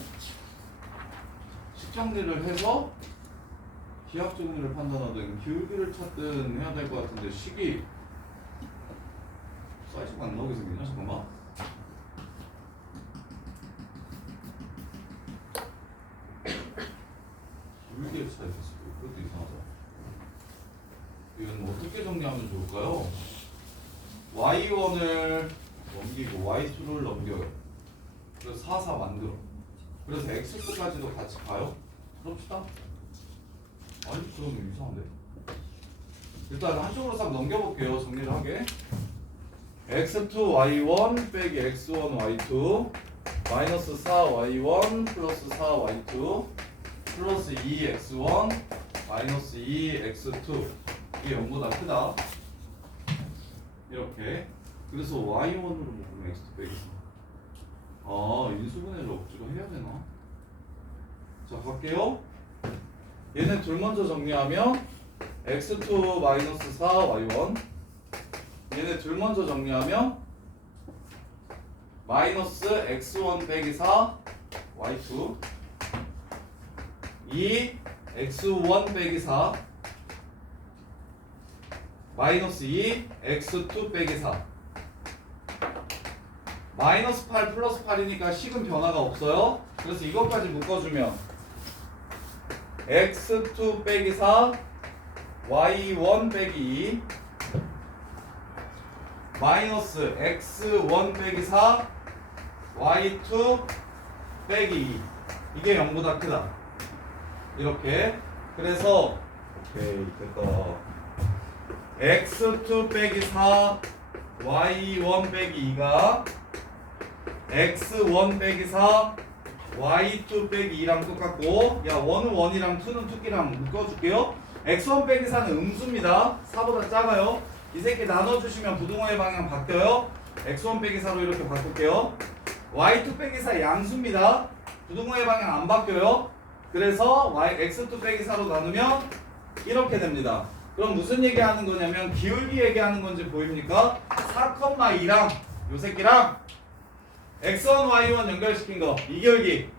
식 정리를 해서 기하 정리를 판단하든 기울기를 찾든 해야 될 것 같은데 식이 사이즈가 안 나오게 생기나? 잠깐만. 기울기를 찾아야겠어. 그것도 이상하다. 이건 어떻게 정리하면 좋을까요? y1을 넘기고 y2를 넘겨요. 그래서 4, 4 만들어. 그래서 x2까지도 같이 가요? 그럽시다. 아니 그러면 이상한데? 일단 한쪽으로 싹 넘겨볼게요. 정리를 하게. x2 y1 빼기 x1 y2 마이너스 4 y1 플러스 4 y2 플러스 2 x1 마이너스 2 x2 이게 0보다 크다. 이렇게. 그래서 y1으로 묶으면 x2 빼기 4. 아, 인수분해를 억지로 해야 되나? 자, 갈게요. 얘네 둘 먼저 정리하면 x2 마이너스 4 y1 얘네 둘 먼저 정리하면 마이너스 x1 빼기 4 y2 2 x1 빼기 4 마이너스 2 x2 빼기 4 마이너스 8 플러스 8이니까 식은 변화가 없어요. 그래서 이것까지 묶어주면 x2 빼기 4 y1 빼기 2 마이너스 x1 빼기 4 y2 빼기 2 이게 0보다 크다. 이렇게. 그래서 오케이 됐다. x2 빼기 4 y1 빼기 2가 x1 빼기 4 y2 빼기 2랑 똑같고 야 1은 1이랑 2는 2끼랑 묶어줄게요. x1 빼기 4는 음수입니다. 4보다 작아요. 이 새끼 나눠주시면 부등호의 방향 바뀌어요. x1 빼기 4로 이렇게 바꿀게요. y2 빼기 4 양수입니다. 부등호의 방향 안 바뀌어요. 그래서 x2 빼기 4로 나누면 이렇게 됩니다. 그럼 무슨 얘기하는 거냐면 기울기 얘기하는 건지 보입니까? 4,2랑 요 새끼랑 x1, y1 연결시킨 거 이 기울기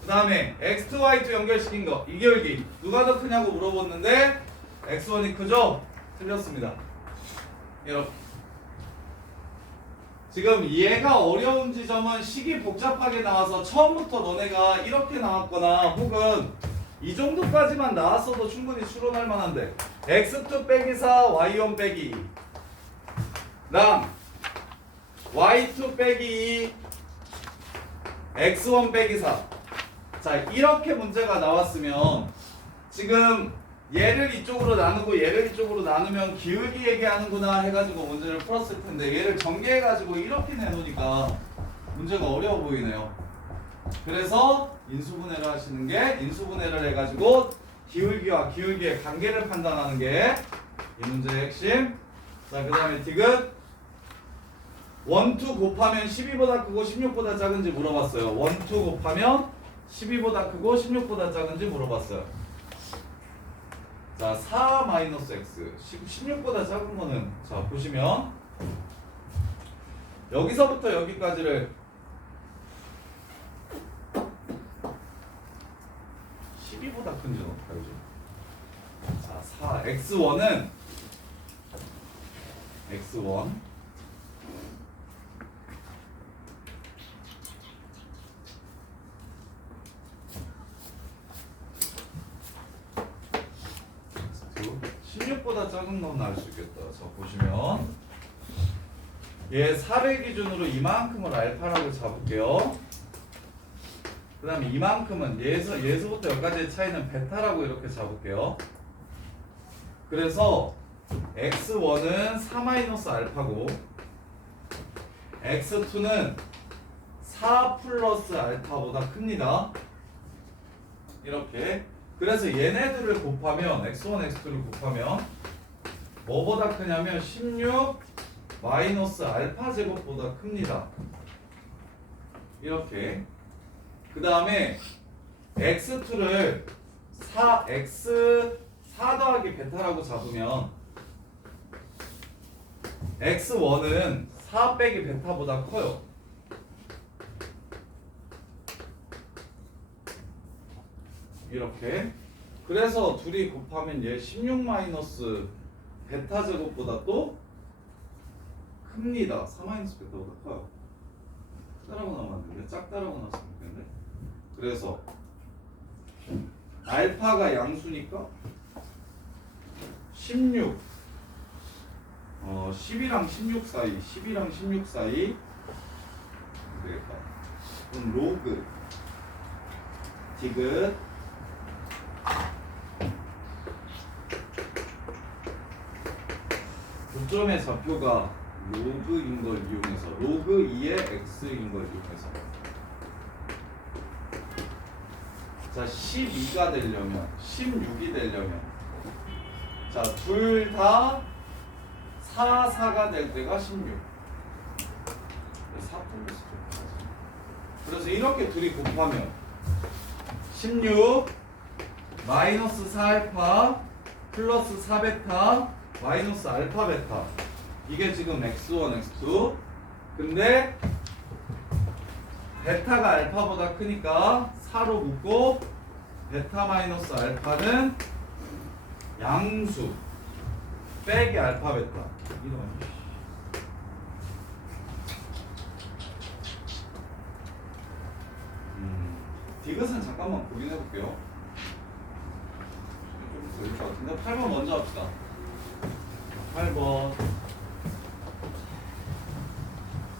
그 다음에 x2, y2 연결시킨 거 이 기울기 누가 더 크냐고 물어봤는데 x1이 크죠? 틀렸습니다. 이렇게 지금 얘가 어려운 지점은 식이 복잡하게 나와서 처음부터 너네가 이렇게 나왔거나 혹은 이 정도까지만 나왔어도 충분히 추론할 만한데 x2 빼기 4 y1 빼기 2랑 y2 빼기 2 x1 빼기 4 자 이렇게 문제가 나왔으면 지금 얘를 이쪽으로 나누고 얘를 이쪽으로 나누면 기울기 얘기하는구나 해가지고 문제를 풀었을 텐데 얘를 전개해가지고 이렇게 내놓으니까 문제가 어려워 보이네요. 그래서 인수분해를 하시는 게 인수분해를 해가지고 기울기와 기울기의 관계를 판단하는 게 이 문제의 핵심. 자, 그 다음에 디귿 1, 2 곱하면 12보다 크고 16보다 작은지 물어봤어요. 1, 2 곱하면 12보다 크고 16보다 작은지 물어봤어요. 자, 4 마이너스 x 16보다 작은 거는 자 보시면 여기서부터 여기까지를 12보다 큰지 어떡하죠? 자, 4 x1은 x1 16보다 작은 건 알 수 있겠다. 자, 보시면 얘 4를 기준으로 이만큼을 알파라고 잡을게요. 그 다음에 이만큼은 얘에서부터 여기까지의 차이는 베타라고 이렇게 잡을게요. 그래서 x1은 4 알파고 x2는 4 플러스 알파보다 큽니다. 이렇게. 그래서 얘네들을 곱하면 x1, x2를 곱하면 뭐보다 크냐면 16 마이너스 알파 제곱보다 큽니다. 이렇게. 그 다음에 x2를 4 더하기 베타라고 잡으면 x1은 4 빼기 베타보다 커요. 이렇게. 그래서 둘이 곱하면 얘 16 마이너스 베타 제곱보다 또 큽니다. 4 마이너스 베타보다 커요. 작다라고 나오면 안 되는데, 작다라고 나왔으면 좋겠는데. 그래서 알파가 양수니까 16 10이랑 16 사이 10이랑 16 사이 되겠다. 그럼 로그 디귿 고점의 좌표가 로그인 걸 이용해서 로그 2의 x인 걸 이용해서 자 12가 되려면 16이 되려면 자 둘 다 4가 될 때가 16 4 플러스 그래서 이렇게 둘이 곱하면 16 마이너스 4알파 플러스 4베타 마이너스 알파 베타 이게 지금 x1, x2 근데 베타가 알파보다 크니까 4로 묶고 베타 마이너스 알파는 양수 빼기 알파 베타 이런 디귿은 잠깐만 고민해 볼게요. 좀 걸릴 것 같은데 8번 먼저 합시다. 8번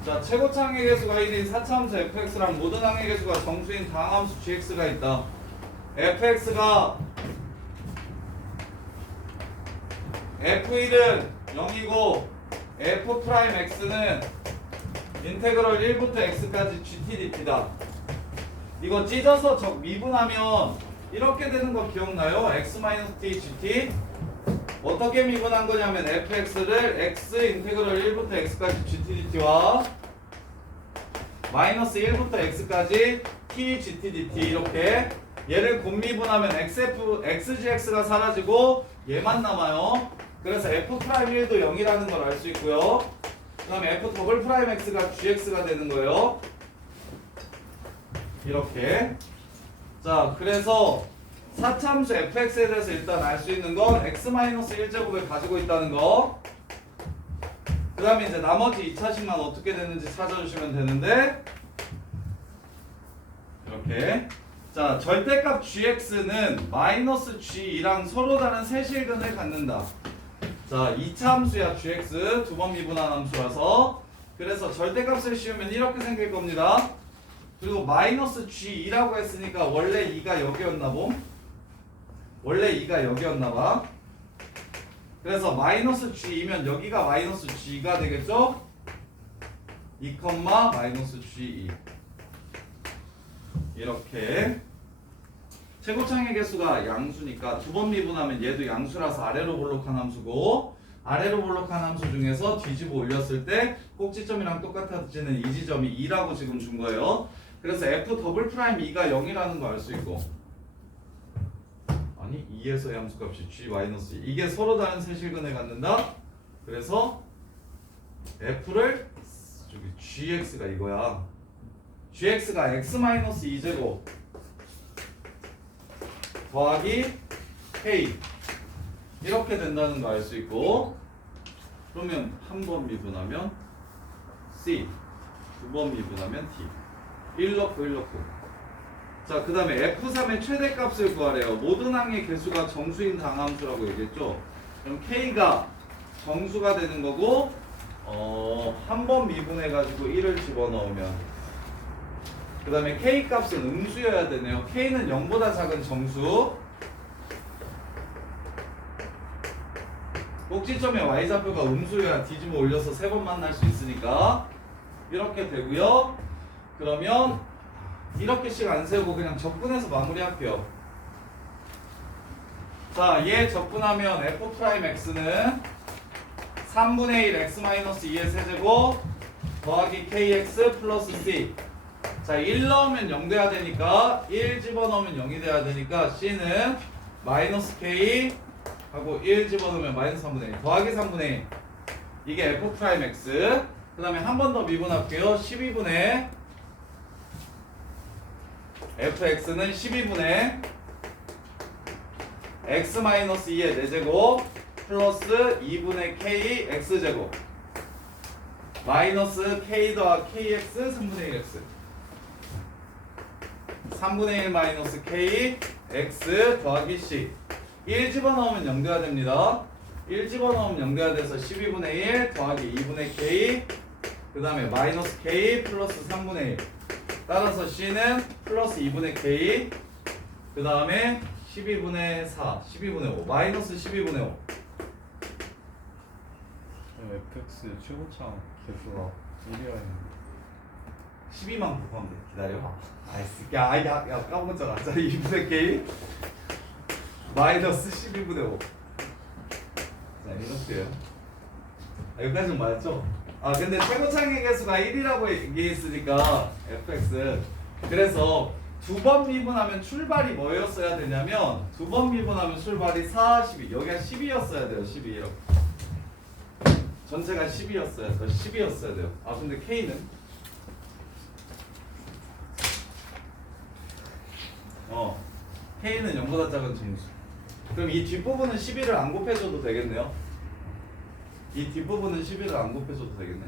자 최고차 항의 개수가 1인 4차함수 fx랑 모든 항의 개수가 정수인 다항함수 gx가 있다. fx가 f1은 0이고 f'x는 인테그럴 1부터 x까지 gtdt다. 이거 찢어서 미분하면 이렇게 되는 거 기억나요? x-t gt 어떻게 미분한 거냐면 fx를 x 인테그럴 1부터 x까지 gtdt와 마이너스 1부터 x까지 t gtdt 이렇게 얘를 곱미분하면 xgx가 사라지고 얘만 남아요. 그래서 f'1도 0이라는 걸 알 수 있고요. 그 다음에 f'(x가 gx가 되는 거예요. 이렇게. 자, 그래서 4차함수 fx에 대해서 일단 알 수 있는 건 x-1제곱을 가지고 있다는 거. 그 다음에 이제 나머지 2차식만 어떻게 되는지 찾아주시면 되는데 이렇게. 자, 절대값 gx는 마이너스 g랑 서로 다른 세실근을 갖는다. 자, 2차 함수야 gx 두 번 미분한 함수라서 그래서 절대값을 씌우면 이렇게 생길 겁니다. 그리고 마이너스 g2라고 했으니까 원래 2가 여기였나 봄? 원래 2가 여기였나 봐. 그래서 마이너스 g이면 여기가 마이너스 g가 되겠죠? 2, 마이너스 g2 이렇게 최고창의 개수가 양수니까 두 번 미분하면 얘도 양수라서 아래로 볼록한 함수고, 아래로 볼록한 함수 중에서 뒤집어 올렸을 때 꼭지점이랑 똑같아지는 이 지점이 2라고 지금 준 거예요. 그래서 f 더블 프라임 2가 0이라는 거 알 수 있고, 아니 2에서의 함수값이 g 마이너스 2, 이게 서로 다른 세실근에 갖는다. 그래서 f를 저기 gx가 이거야. gx가 x 마이너스 2제곱 더하기 k 이렇게 된다는 거 알 수 있고, 그러면 한 번 미분하면 c, 두 번 미분하면 t, 1 넣고 1 넣고. 자, 그 다음에 f3의 최대값을 구하래요. 모든 항의 개수가 정수인 당함수라고 얘기했죠. 그럼 k가 정수가 되는 거고, 한 번 미분해가지고 1을 집어넣으면, 그 다음에 k 값은 음수여야 되네요. k는 0보다 작은 정수. 꼭지점의 y좌표가 음수여야 뒤집어 올려서 3번 만날 수 있으니까 이렇게 되고요. 그러면 이렇게씩 안 세우고 그냥 적분해서 마무리할게요. 자, 얘 적분하면 f'x는 3분의 1 x-2의 세제곱 더하기 kx 플러스 c. 자, 1 넣으면 0 돼야 되니까 1 집어넣으면 0이 돼야 되니까 c는 마이너스 k 하고 1 집어넣으면 마이너스 3분의 1 더하기 3분의 1, 이게 f'x. 그 다음에 한 번 더 미분할게요. 12분의 fx는 12분의 x-2의 4제곱 플러스 2분의 k x제곱 마이너스 k 더하기 kx 3분의 1x 3분의 1 마이너스 k x 더하기 c. 1 집어넣으면 0 돼야 됩니다. 1 집어넣으면 0 돼야 돼서 12분의 1 더하기 2분의 k, 그 다음에 마이너스 k 플러스 3분의 1. 따라서 c는 플러스 2분의 k, 그 다음에 12분의 4, 12분의 5, 마이너스 12분의 5. fx 최고창 개수가 1이라 했는데 12만 곱하면 돼. 기다려. 아이씨, 야, 까먹었잖아. 자, 2분의 k 마이너스 12분의 5. 자, 이렇게요. 여기까지는 맞았죠? 아, 근데 최고창의 개수가 1이라고 얘기했으니까 fx. 그래서 두 번 미분하면 출발이 뭐였어야 되냐면, 두 번 미분하면 출발이 4, 12. 여기가 12였어야 돼요. 12 이렇게. 전체가 10이었어야 돼요. 아, 근데 k는 k는 0보다 작은 정수. 그럼 이 뒷부분은 12를 안 곱해줘도 되겠네요. 이 뒷부분은 12를 안 곱해줘도 되겠네.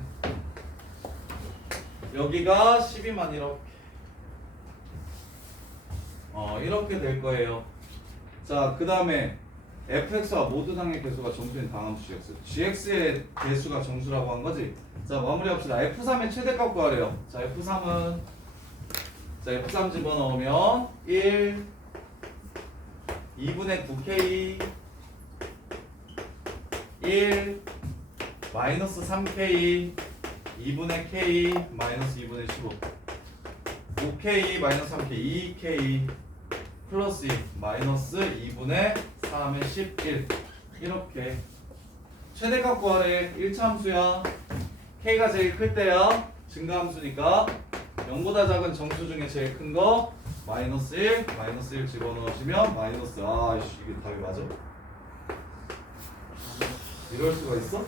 여기가 12만 이렇게 될 거예요. 자, 그 다음에 fx와 모든 항의 개수가 정수인 당함수 gx. gx의 개수가 정수라고 한 거지. 자, 마무리합시다. f3의 최대값 구하래요. 자, f3 집어넣으면 1 2분의 9k 1 마이너스 3k 2분의 k 마이너스 2분의 15 5k 마이너스 3k 2k 플러스 2 마이너스 2분의 3의 11. 이렇게 최대값 구하래. 1차 함수야. k가 제일 클 때야. 증가함수니까 0보다 작은 정수 중에 제일 큰 거 마이너스 1 집어넣으시면 마이너스. 아이씨, 이게 답이 맞아? 이럴 수가 있어?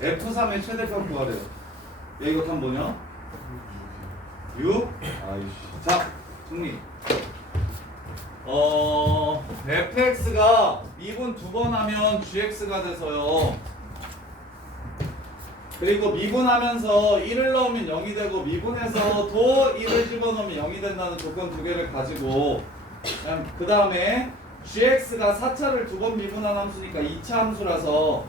f3의 최대값 구하래요. 얘 이거 답 뭐냐? 6? 아이씨. 자, 정리. fx가 미분 두 번 하면 gx가 돼서요. 그리고 미분하면서 1을 넣으면 0이 되고, 미분해서 도 1을 집어넣으면 0이 된다는 조건 두 개를 가지고, 그 다음에 gx가 4차를 두 번 미분한 함수니까 2차 함수라서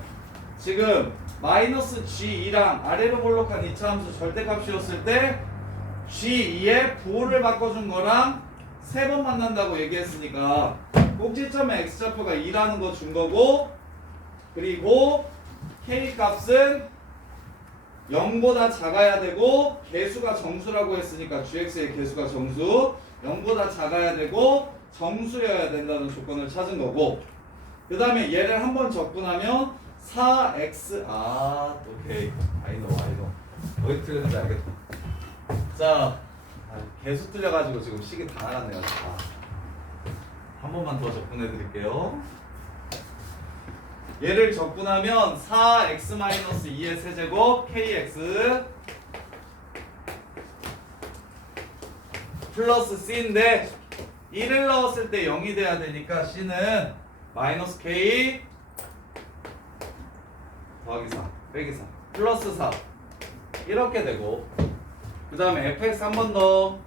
지금 마이너스 g2랑 아래로 볼록한 2차 함수 절대값이었을 때 g2에 부호를 바꿔준 거랑 3번 만난다고 얘기했으니까 꼭지점의 x좌표가 2라는 거 준 거고, 그리고 k 값은 0보다 작아야 되고 개수가 정수라고 했으니까 gx의 개수가 정수 0보다 작아야 되고 정수여야 된다는 조건을 찾은 거고, 그 다음에 얘를 한번 적고 나면 4x 오케이 I know 어디 틀렸는지 알겠다. 자, 개수 틀려가지고 지금 식이 다 나갔네요. 한 번만 더 접근해 드릴게요. 얘를 적분하면 4x-2의 세제곱 kx 플러스 c인데 1을 넣었을 때 0이 돼야 되니까 c는 마이너스 k 더하기 4 빼기 4 플러스 4 이렇게 되고, 그 다음에 fx 한 번 더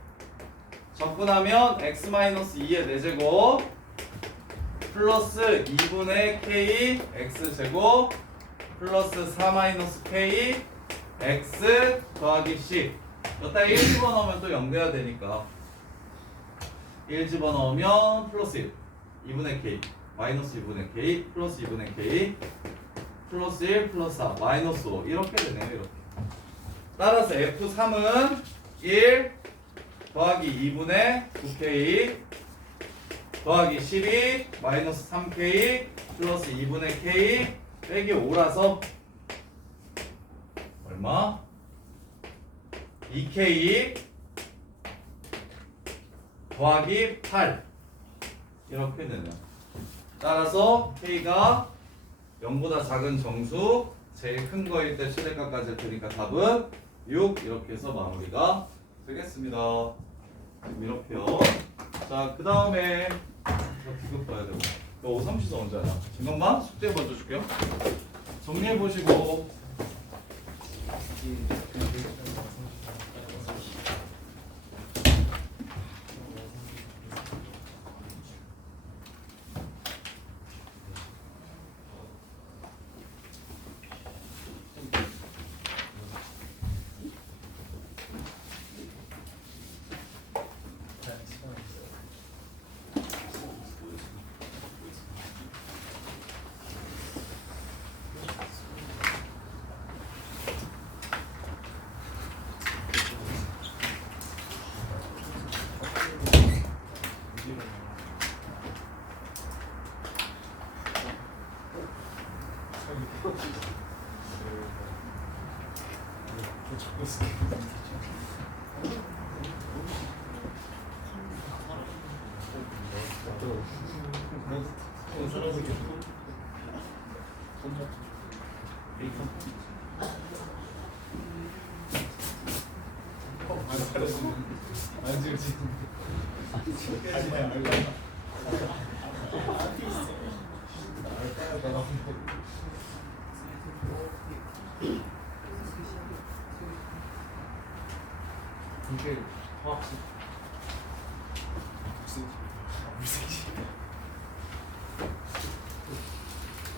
적분하면 x-2의 4제곱 플러스 2분의 k x제곱 플러스 4-k x 더하기 c. 여기다 1 집어넣으면 또 0 돼야 되니까 1 집어넣으면 플러스 1 2분의 k 마이너스 2분의 k 플러스 2분의 k 플러스 1 플러스 4 마이너스 5 이렇게 되네요. 이렇게. 따라서 F3은 1 더하기 2분의 9k 더하기 12 마이너스 3k 플러스 2분의 k 빼기 5라서 얼마? 2k 더하기 8 이렇게 되네요. 따라서 k가 0보다 작은 정수 제일 큰 거일 때 최대값까지 되니까 답은 6 이렇게 해서 마무리가 되겠습니다. 이렇게요. 자, 그 다음에 디귿 봐야 되고, 너 5, 3시도 언제 하냐? 잠깐만 숙제 먼저 줄게요. 정리해 보시고. 이게 화학식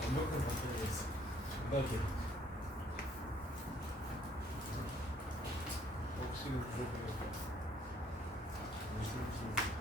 완벽한 관점이었어. 존나 개. 혹시 물어보면 무슨